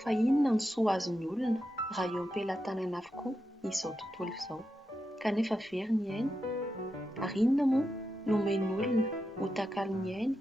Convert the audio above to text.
Fa inona no soa azon'ny olona raha eo am-pelatanana avokoa izao tontolo izao, kanefa very ny ainy? Ary inona moa no omen'ny olona ho takalo ny ainy